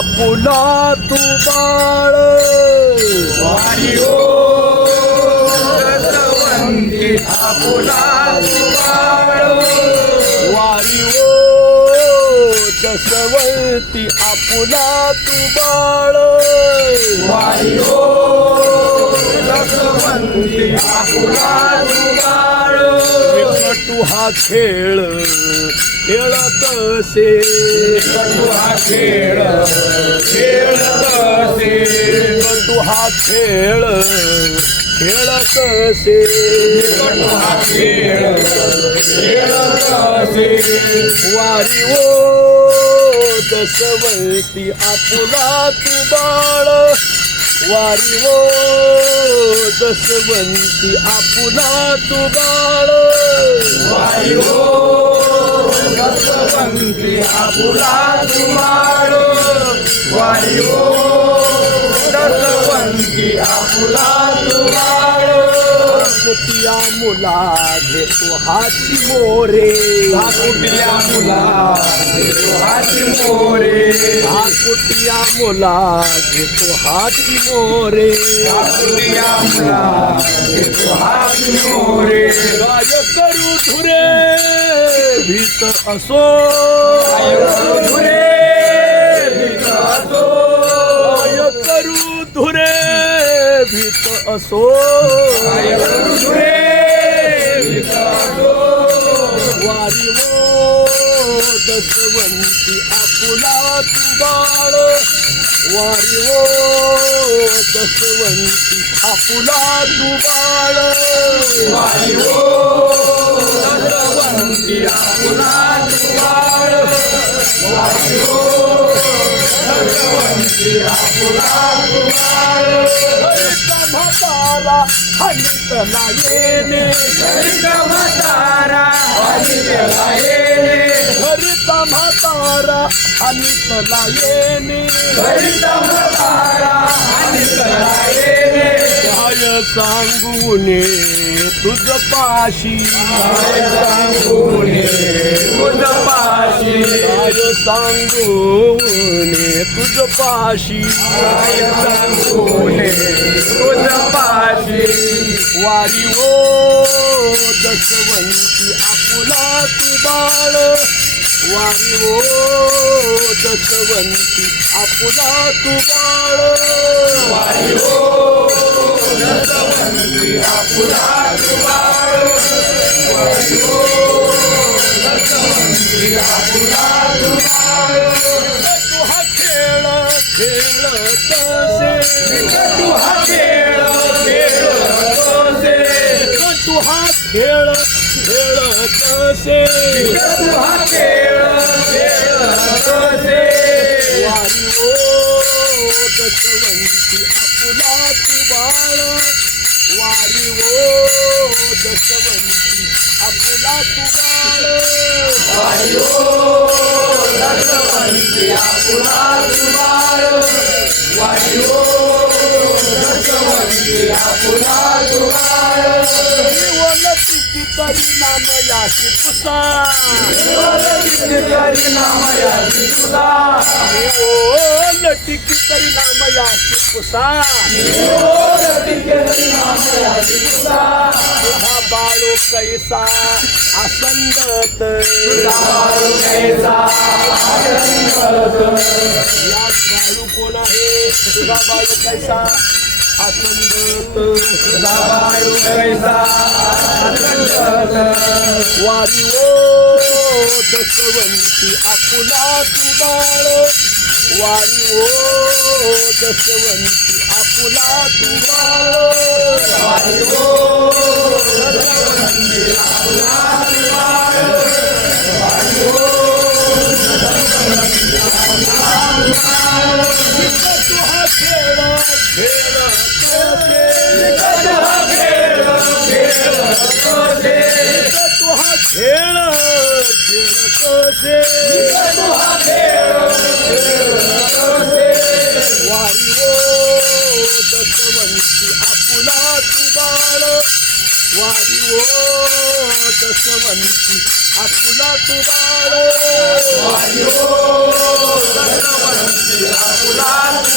आपुला तू बाळ वारी ओ दसवंती आपुला तुबाळ वारी ओ दसवंती आपुला तू बाळ वारी ओ हा खेळ खेळत असे. कटू हा खेळ खेळत असे एकटू हा खेळ खेळत असे हा खेळ खेळत असे वारी ओ दसवंती आपुला तू बाळ. वारी ओ दसवंती आपुला तू बाळ. वारी ओ दसवंती आपुला तुम्हारो वारी ओ दसवंती आपुला तुम्हारो कुटिया मुला घेतो हाची मोरे. कुटिया मुला हाती मोरे. हा कुटिया मुला घेतो हाची मोरे. कुटिया मुला हाती मोरे. गाय करू धुरे भीत असो. धुरे विकासो गाय करू धुरे भीत असो. दसवंती आपुला तू बाळ. वारी हो, वो दसवंती आपुला तू बाळ. वारी हो, ओ दसवंती आपुला तू बाळ. वारी हो, ओ दसवंती आपुला तू बाळ. म्हातारा हरितला येणे हरित म्हातारा हरितला येणे करिता म्हातारा आणि हरितला येणे. करिता म्हातारा आणि हरितला येणे काय सांगून तुझ पाशी काय सांगूने तुझ पाशी? काय सांगून तुझ पाशी काय सांगूने तुझ पाशी? वारी हो दसवंती आपुला तू बाळ. वारी ओ दसवंती आपुला तू बाळ. वारी ओ दसवंती आपुला तुमाळ वारी ओ दसवंती आपुला तुमाळ तू हा खेळ खेळत असे तू हा खेळ. तू हा खेळ खेळ कसे? तू हा खेळ खेळतोसे वारी ओ दसवंती आपुला तू बाळ वारी ओ दशवंती आपुला तू बाळो कैसा आसंदत तुझा बाळू कैसा यात बाळू कोण आहे तुझा बाळू कैसा? वारी ओ दसवंती आपुला तू बाळ वारी ओ दसवंती आपुला तू बाळ वारी ओ मारी ओ दसवंती आपुला तू बाळो. मारी ओ आपुला तू